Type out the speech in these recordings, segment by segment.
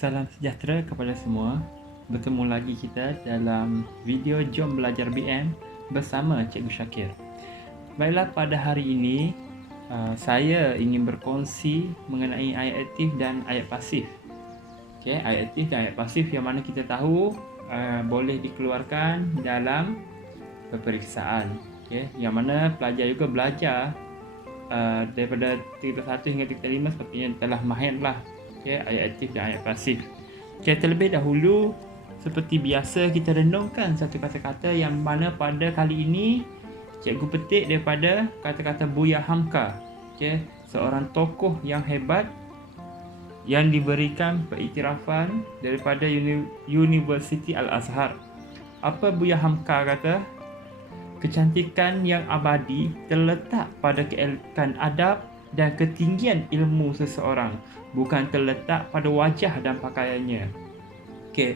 Salam sejahtera kepada semua. Bertemu lagi kita dalam video Jom Belajar BM bersama Cikgu Syakir. Baiklah, pada hari ini saya ingin berkongsi mengenai ayat aktif dan ayat pasif. Ayat aktif dan ayat pasif yang mana kita tahu boleh dikeluarkan dalam peperiksaan. Yang mana pelajar juga belajar daripada tingkatan 1 hingga tingkatan 5 sepatutnya telah mahirlah ayat aktif dan ayat pasif. Terlebih dahulu, seperti biasa kita renungkan satu kata-kata yang mana pada kali ini cikgu petik daripada kata-kata Buya Hamka, seorang tokoh yang hebat yang diberikan periktirafan daripada Universiti Al-Azhar. Apa Buya Hamka kata? Kecantikan yang abadi terletak pada keelokan adab dan ketinggian ilmu seseorang, bukan terletak pada wajah dan pakaiannya.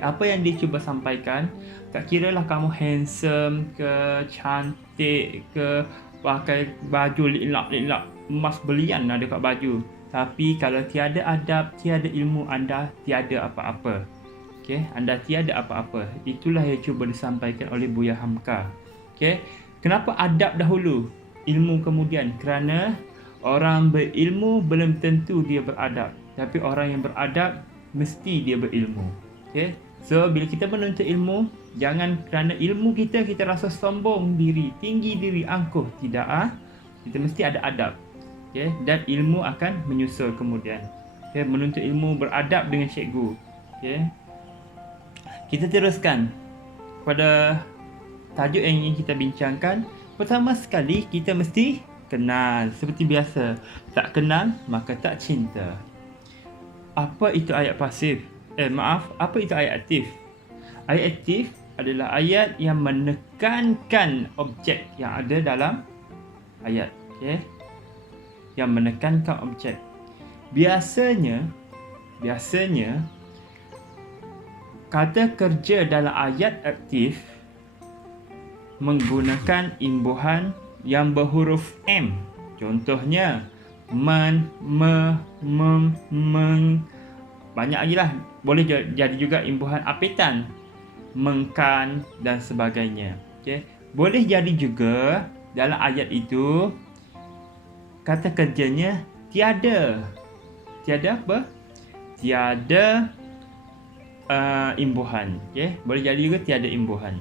Apa yang dia cuba sampaikan, tak kiralah kamu handsome ke, cantik ke, pakai baju liklak-liklak, emas belian ada kat baju, tapi kalau tiada adab, tiada ilmu, anda tiada apa-apa. Anda tiada apa-apa. Itulah yang cuba disampaikan oleh Buya Hamka. Kenapa adab dahulu, ilmu kemudian? Kerana orang berilmu belum tentu dia beradab, tapi orang yang beradab mesti dia berilmu. So bila kita menuntut ilmu, jangan kerana ilmu kita rasa sombong diri, tinggi diri, angkuh. Tidak. Kita mesti ada adab. Dan ilmu akan menyusul kemudian. Menuntut ilmu beradab dengan cikgu. Kita teruskan pada tajuk yang ingin kita bincangkan. Pertama sekali, kita mesti kenal. Seperti biasa, tak kenal maka tak cinta. Apa itu ayat pasif? Apa itu ayat aktif? Ayat aktif adalah ayat yang menekankan objek yang ada dalam ayat. Yang menekankan objek. Biasanya kata kerja dalam ayat aktif menggunakan imbuhan yang berhuruf M. Contohnya man, me, mem, meng. Banyak lagi lah. Boleh jadi juga imbuhan apitan, mengkan dan sebagainya. Boleh jadi juga dalam ayat itu kata kerjanya tiada. Tiada apa? Tiada imbuhan. Boleh jadi juga tiada imbuhan.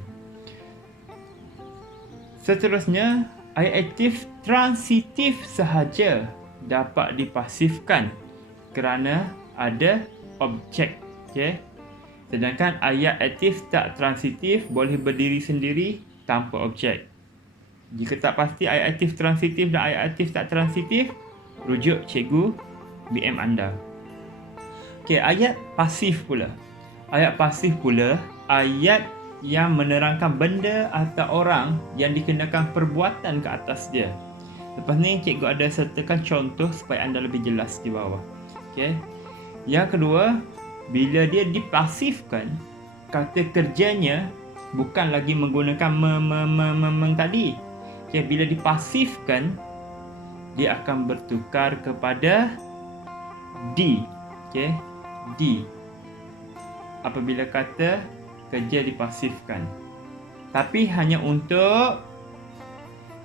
Seterusnya, ayat aktif transitif sahaja dapat dipasifkan kerana ada objek. Sedangkan ayat aktif tak transitif boleh berdiri sendiri tanpa objek. Jika tak pasti ayat aktif transitif dan ayat aktif tak transitif, rujuk cikgu BM anda. Ayat pasif pula. Ayat pasif pula ayat yang menerangkan benda atau orang yang dikenakan perbuatan ke atas dia. Lepas ni cikgu ada sertakan contoh supaya anda lebih jelas di bawah. Yang kedua, bila dia dipasifkan, kata kerjanya bukan lagi menggunakan meng tadi. Bila dipasifkan, dia akan bertukar kepada di. Di apabila kata kerja dipasifkan, tapi hanya untuk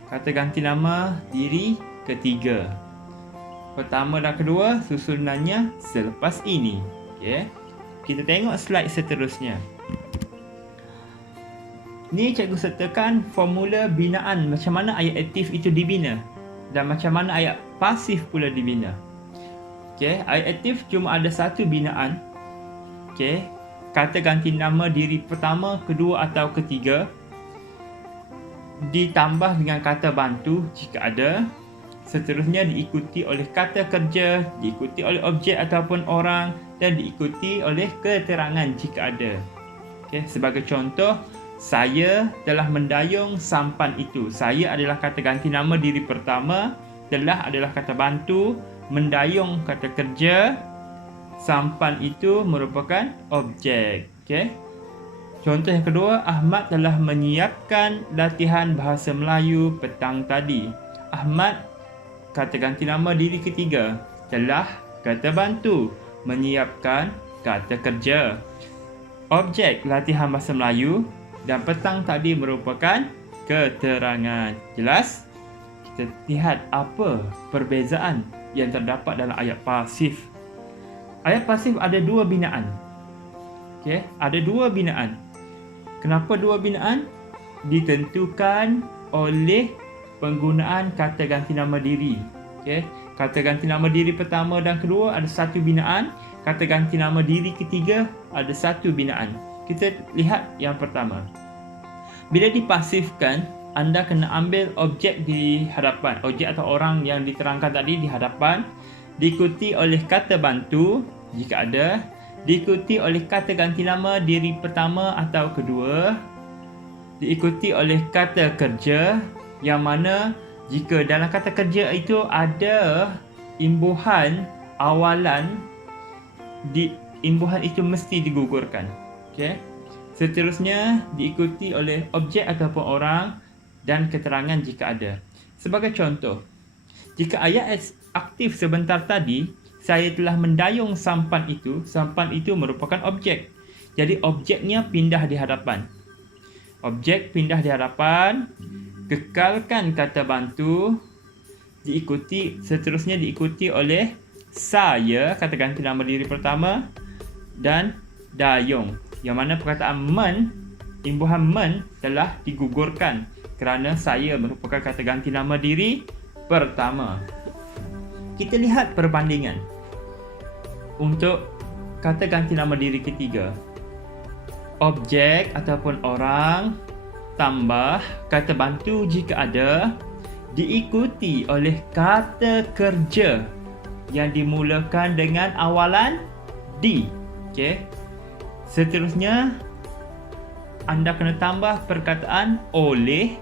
kata ganti nama diri ketiga. Pertama dan kedua susunannya selepas ini. Kita tengok slide seterusnya. Ni cikgu sertakan formula binaan macam mana ayat aktif itu dibina dan macam mana ayat pasif pula dibina. Ayat aktif cuma ada satu binaan. Kata ganti nama diri pertama, kedua atau ketiga ditambah dengan kata bantu jika ada. Seterusnya diikuti oleh kata kerja, diikuti oleh objek ataupun orang dan diikuti oleh keterangan jika ada. Sebagai contoh, saya telah mendayung sampan itu. Saya adalah kata ganti nama diri pertama, telah adalah kata bantu, mendayung kata kerja, sampan itu merupakan objek. Contoh yang kedua, Ahmad telah menyiapkan latihan bahasa Melayu petang tadi. Ahmad kata ganti nama diri ketiga, telah kata bantu, menyiapkan kata kerja. Objek latihan bahasa Melayu dan petang tadi merupakan keterangan. Jelas? Kita lihat apa perbezaan yang terdapat dalam ayat pasif. Ayat pasif ada dua binaan. Okey, ada dua binaan. Kenapa dua binaan? Ditentukan oleh penggunaan kata ganti nama diri. Okey, kata ganti nama diri pertama dan kedua ada satu binaan, kata ganti nama diri ketiga ada satu binaan. Kita lihat yang pertama. Bila dipasifkan, anda kena ambil objek di hadapan, objek atau orang yang diterangkan tadi di hadapan, diikuti oleh kata bantu jika ada, diikuti oleh kata ganti nama diri pertama atau kedua, diikuti oleh kata kerja, yang mana jika dalam kata kerja itu ada imbuhan awalan, imbuhan itu mesti digugurkan. Okey. Seterusnya diikuti oleh objek ataupun orang dan keterangan jika ada. Sebagai contoh, jika ayat aktif sebentar tadi, saya telah mendayung sampan itu merupakan objek. Jadi objeknya pindah di hadapan. Objek pindah di hadapan, kekalkan kata bantu, seterusnya diikuti oleh saya, kata ganti nama diri pertama, dan dayung. Yang mana perkataan men, imbuhan men telah digugurkan kerana saya merupakan kata ganti nama diri pertama. Kita lihat perbandingan untuk kata ganti nama diri ketiga. Objek ataupun orang tambah kata bantu jika ada, diikuti oleh kata kerja yang dimulakan dengan awalan di. Okey. Seterusnya anda kena tambah perkataan oleh,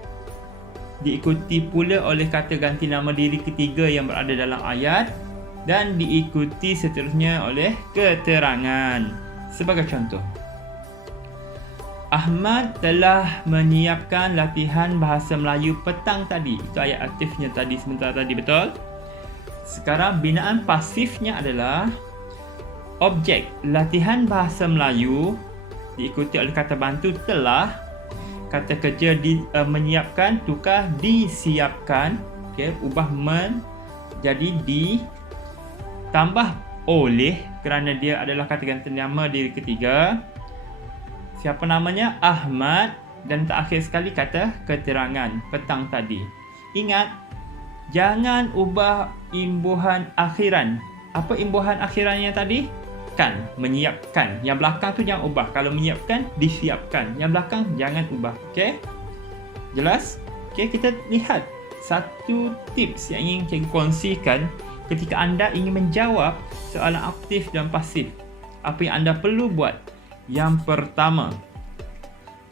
diikuti pula oleh kata ganti nama diri ketiga yang berada dalam ayat, dan diikuti seterusnya oleh keterangan. Sebagai contoh, Ahmad telah menyiapkan latihan bahasa Melayu petang tadi. Itu ayat aktifnya tadi, sebentar tadi, betul? Sekarang binaan pasifnya adalah objek latihan bahasa Melayu diikuti oleh kata bantu telah, kata kerja menyiapkan tukar disiapkan. Okey, ubah men jadi di, tambah oleh kerana dia adalah kata ganti nama diri ketiga. Siapa namanya? Ahmad. Dan terakhir sekali kata keterangan petang tadi. Ingat, jangan ubah imbuhan akhiran. Apa imbuhan akhirannya tadi? Kan, menyiapkan. Yang belakang tu jangan ubah. Kalau menyiapkan, disiapkan. Yang belakang jangan ubah. Okey? Jelas? Okey, kita lihat satu tips yang ingin cikgu kongsikan ketika anda ingin menjawab soalan aktif dan pasif. Apa yang anda perlu buat? Yang pertama,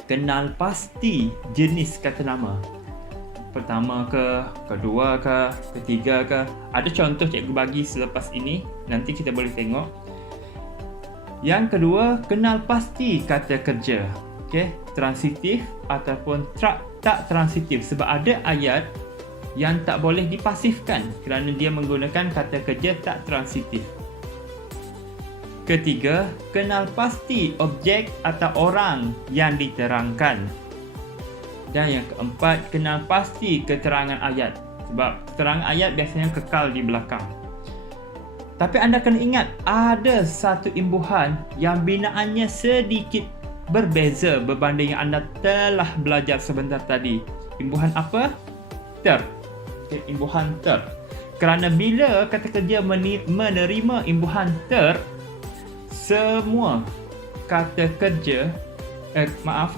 kenal pasti jenis kata nama. Pertama ke, kedua ke, ketiga ke. Ada contoh cikgu bagi selepas ini, nanti kita boleh tengok. Yang kedua, kenal pasti kata kerja. Okey, transitif ataupun tak transitif, sebab ada ayat yang tak boleh dipasifkan kerana dia menggunakan kata kerja tak transitif. Ketiga, kenal pasti objek atau orang yang diterangkan. Dan yang keempat, kenal pasti keterangan ayat. Sebab keterangan ayat biasanya kekal di belakang. Tapi anda kena ingat, ada satu imbuhan yang binaannya sedikit berbeza berbanding yang anda telah belajar sebentar tadi. Imbuhan apa? Ter. Okay, imbuhan ter. Kerana bila kata kerja menerima imbuhan ter, semua kata kerja,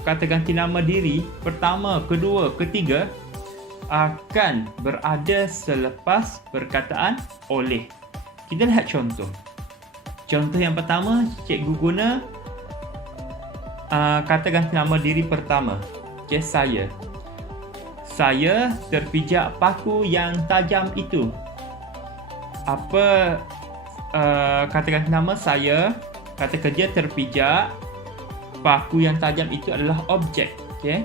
kata ganti nama diri pertama, kedua, ketiga akan berada selepas perkataan oleh. Kita lihat contoh. Contoh yang pertama, cikgu guna kata ganti nama diri pertama. Okay, saya. Saya terpijak paku yang tajam itu. Apa kata ganti nama saya? Kata kerja terpijak, paku yang tajam itu adalah objek. Okay?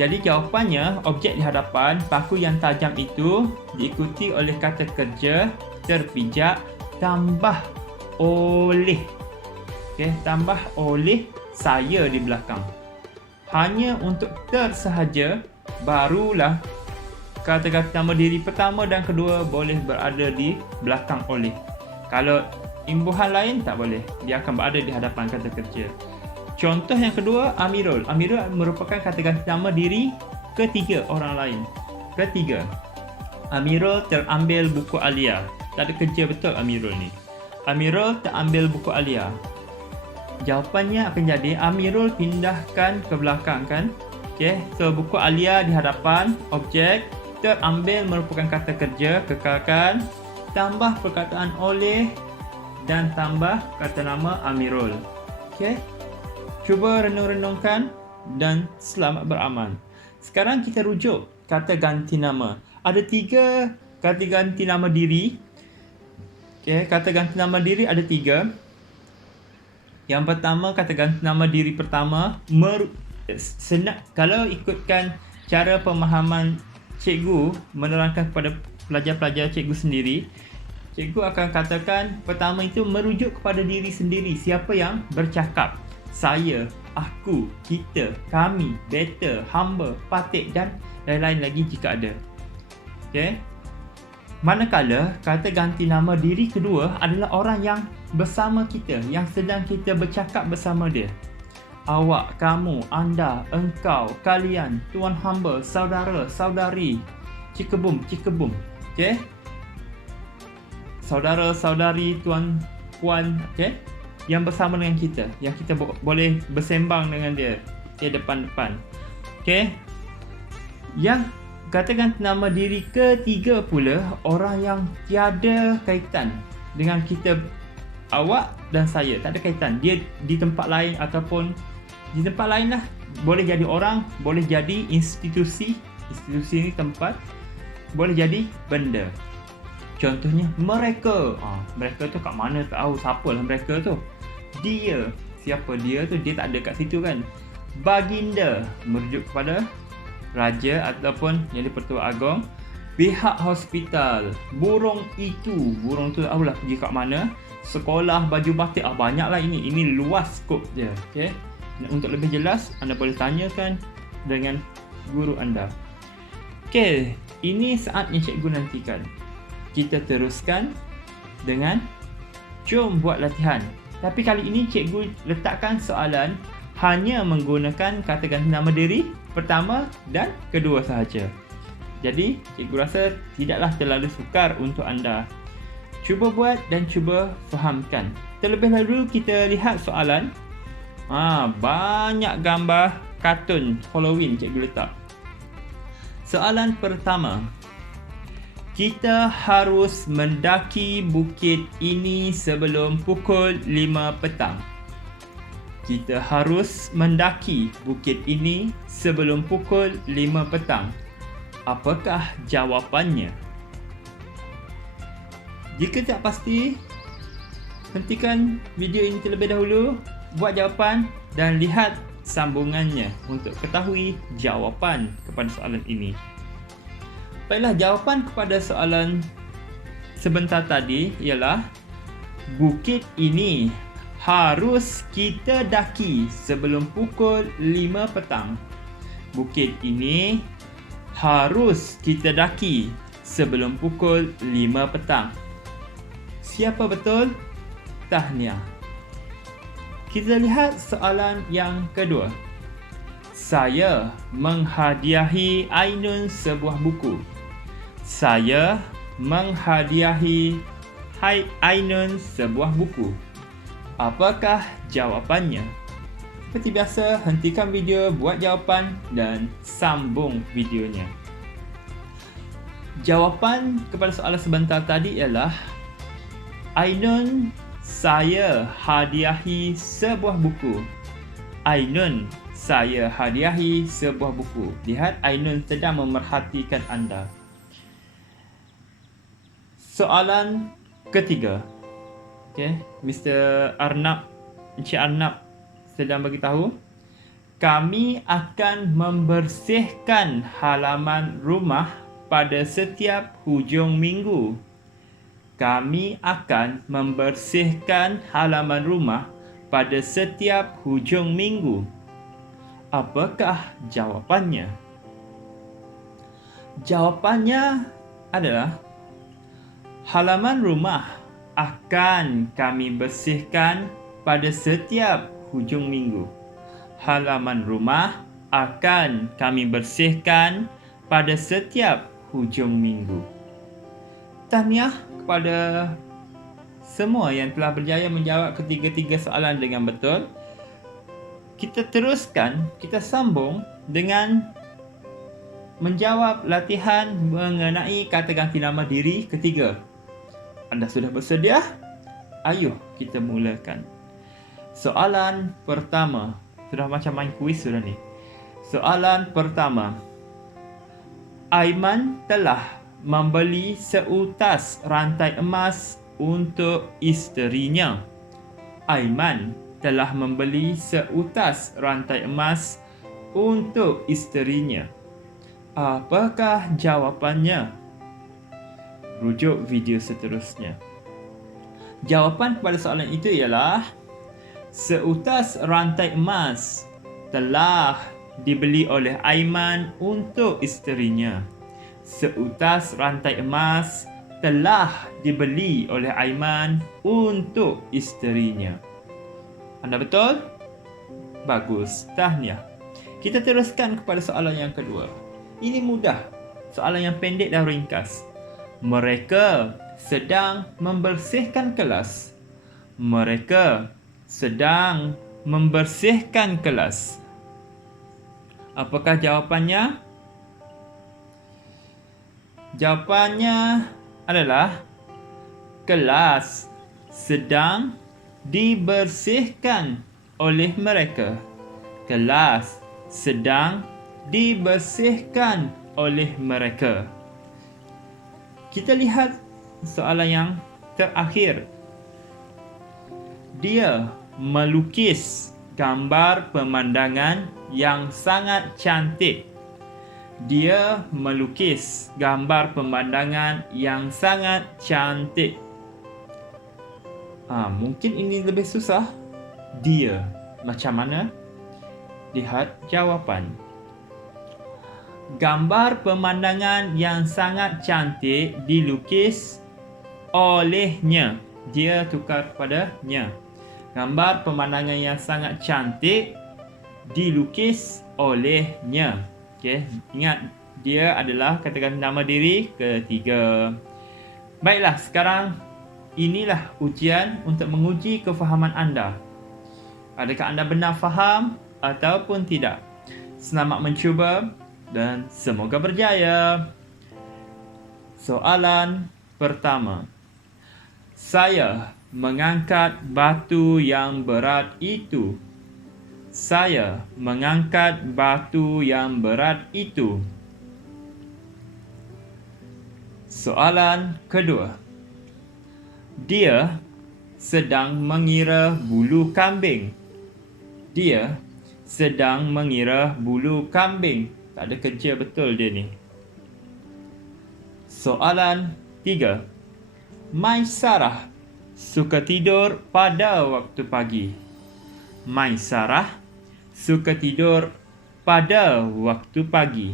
Jadi jawapannya, objek di hadapan, paku yang tajam itu diikuti oleh kata kerja terpijak tambah oleh. Okey, tambah oleh saya di belakang. Hanya untuk tersahaja barulah kata-kata nama diri pertama dan kedua boleh berada di belakang oleh. Kalau imbuhan lain tak boleh. Dia akan berada di hadapan kata kerja. Contoh yang kedua, Amirul. Amirul merupakan kata-kata nama diri ketiga orang lain. Ketiga, Amirul terambil buku Alia. Tak ada kerja betul Amirul ni. Amirul terambil buku Alia. Jawapannya akan jadi Amirul pindahkan ke belakang kan. Okey, so buku Alia di hadapan, objek, terambil merupakan kata kerja, kekalkan, tambah perkataan oleh dan tambah kata nama Amirul. Okey. Cuba renung-renungkan dan selamat beramal. Sekarang kita rujuk kata ganti nama. Ada 3 kata ganti nama diri. Okey, kata ganti nama diri ada 3. Yang pertama, kata ganti nama diri pertama kalau ikutkan cara pemahaman cikgu menerangkan kepada pelajar-pelajar cikgu sendiri, cikgu akan katakan pertama itu merujuk kepada diri sendiri. Siapa yang bercakap? Saya, aku, kita, kami, beta, hamba, patik dan lain-lain lagi jika ada. Okey. Manakala kata ganti nama diri kedua adalah orang yang bersama kita, yang sedang kita bercakap bersama dia. Awak, kamu, anda, engkau, kalian, tuan hamba, saudara, saudari, cikebum, cikebum. Okey. Saudara, saudari, tuan, puan, okey, yang bersama dengan kita, yang kita boleh bersembang dengan dia, depan-depan. Okey. Yang katakan nama diri ketiga pula orang yang tiada kaitan dengan kita, awak dan saya, tak ada kaitan. Dia di tempat lain ataupun di tempat lain lah. Boleh jadi orang, boleh jadi institusi. Institusi ni tempat, boleh jadi benda. Contohnya mereka. Mereka tu kat mana tahu siapalah mereka tu. Dia. Siapa dia tu? Dia tak ada kat situ kan. Baginda merujuk kepada raja ataupun yang di-Pertua Agong. Pihak hospital. Burung itu. Burung tu tahulah pergi kat mana. Sekolah, baju batik. Banyaklah ini. Ini luas skop dia. Okay? Untuk lebih jelas, anda boleh tanyakan dengan guru anda. Okay. Ini saatnya cikgu nantikan. Kita teruskan dengan jom buat latihan. Tapi kali ini cikgu letakkan soalan hanya menggunakan kata ganti nama diri pertama dan kedua sahaja. Jadi cikgu rasa tidaklah terlalu sukar untuk anda. Cuba buat dan cuba fahamkan. Terlebih dahulu kita lihat soalan. Banyak gambar kartun Halloween cikgu letak. Soalan pertama. Kita harus mendaki bukit ini sebelum pukul 5 petang. Kita harus mendaki bukit ini sebelum pukul 5 petang. Apakah jawapannya? Jika tak pasti, hentikan video ini terlebih dahulu, buat jawapan dan lihat sambungannya untuk ketahui jawapan kepada soalan ini. Baiklah, jawapan kepada soalan sebentar tadi ialah bukit ini harus kita daki sebelum pukul 5 petang. Bukit ini harus kita daki sebelum pukul 5 petang. Siapa betul? Tahniah. Kita lihat soalan yang kedua. Saya menghadiahi Ainun sebuah buku. Saya menghadiahi Ainun sebuah buku. Apakah jawapannya? Seperti biasa, hentikan video, buat jawapan dan sambung videonya. Jawapan kepada soalan sebentar tadi ialah Ainun, saya hadiahi sebuah buku. Ainun, saya hadiahi sebuah buku. Lihat, Ainun sedang memerhatikan anda. Soalan ketiga. Okay, Mr. Arnab, Encik Arnab sedang beritahu, kami akan membersihkan halaman rumah pada setiap hujung minggu. Kami akan membersihkan halaman rumah pada setiap hujung minggu? Apakah jawapannya? Jawapannya adalah halaman rumah akan kami bersihkan pada setiap hujung minggu. Halaman rumah akan kami bersihkan pada setiap hujung minggu. Tahniah kepada semua yang telah berjaya menjawab ketiga-tiga soalan dengan betul. Kita teruskan, kita sambung dengan menjawab latihan mengenai kata ganti nama diri ketiga. Anda sudah bersedia? Ayuh kita mulakan. Soalan pertama. Sudah macam main kuis sudah ni. Soalan pertama. Aiman telah membeli seutas rantai emas untuk isterinya. Aiman telah membeli seutas rantai emas untuk isterinya. Apakah jawapannya? Rujuk video seterusnya. Jawapan kepada soalan itu ialah seutas rantai emas telah dibeli oleh Aiman untuk isterinya. Seutas rantai emas telah dibeli oleh Aiman untuk isterinya. Anda betul? Bagus, tahniah. Kita teruskan kepada soalan yang kedua. Ini mudah, soalan yang pendek dan ringkas. Mereka sedang membersihkan kelas. Mereka sedang membersihkan kelas. Apakah jawapannya? Jawapannya adalah kelas sedang dibersihkan oleh mereka. Kelas sedang dibersihkan oleh mereka. Kita lihat soalan yang terakhir. Dia melukis gambar pemandangan yang sangat cantik. Dia melukis gambar pemandangan yang sangat cantik. Mungkin ini lebih susah. Dia macam mana? Lihat jawapan. Gambar pemandangan yang sangat cantik dilukis olehnya. Dia tukar kepada nya. Gambar pemandangan yang sangat cantik dilukis olehnya. Okey, ingat dia adalah katakan nama diri ketiga. Baiklah, sekarang inilah ujian untuk menguji kefahaman anda. Adakah anda benar faham ataupun tidak? Selamat mencuba dan semoga berjaya. Soalan pertama. Saya mengangkat batu yang berat itu. Saya mengangkat batu yang berat itu. Soalan kedua. Dia sedang mengira bulu kambing. Dia sedang mengira bulu kambing. Tak ada kerja betul dia ni. Soalan 3. Maisarah suka tidur pada waktu pagi. Maisarah suka tidur pada waktu pagi.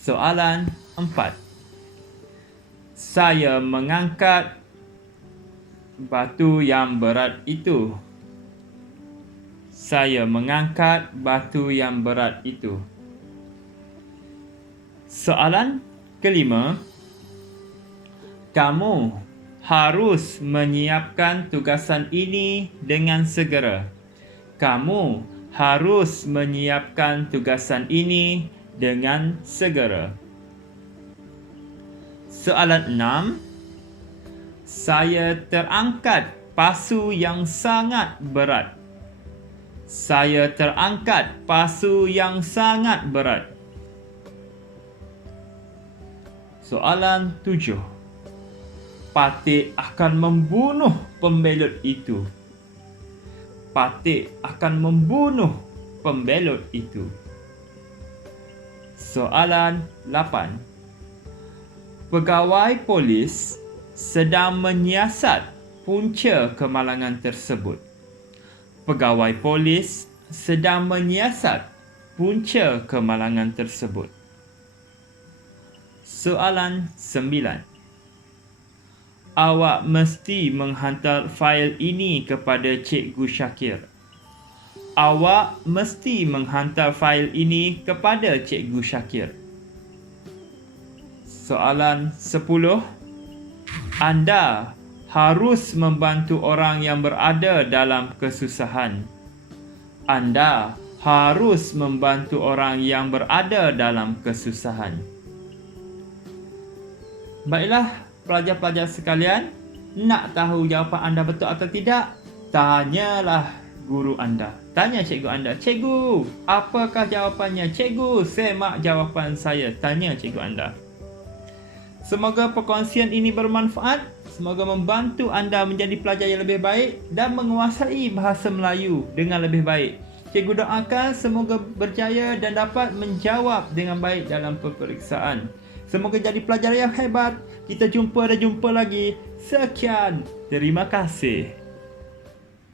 Soalan 4. Saya mengangkat batu yang berat itu. Saya mengangkat batu yang berat itu. Soalan kelima. Kamu harus menyiapkan tugasan ini dengan segera. Kamu harus menyiapkan tugasan ini dengan segera. Soalan 6. Saya terangkat pasu yang sangat berat. Saya terangkat pasu yang sangat berat. Soalan 7. Patik akan membunuh pembelot itu. Patik akan membunuh pembelot itu. Soalan 8. Pegawai polis sedang menyiasat punca kemalangan tersebut? Pegawai polis sedang menyiasat punca kemalangan tersebut. Soalan 9. Awak mesti menghantar fail ini kepada Cikgu Syakir. Awak mesti menghantar fail ini kepada Cikgu Syakir. Soalan 10. Anda harus membantu orang yang berada dalam kesusahan. Anda harus membantu orang yang berada dalam kesusahan. Baiklah, pelajar-pelajar sekalian, nak tahu jawapan anda betul atau tidak? Tanyalah guru anda. Tanya cikgu anda, "Cikgu, apakah jawapannya?" "Cikgu, semak jawapan saya." Tanya cikgu anda. Semoga perkongsian ini bermanfaat. Semoga membantu anda menjadi pelajar yang lebih baik dan menguasai bahasa Melayu dengan lebih baik. Cikgu doakan semoga berjaya dan dapat menjawab dengan baik dalam peperiksaan. Semoga jadi pelajar yang hebat. Kita jumpa lagi. Sekian. Terima kasih.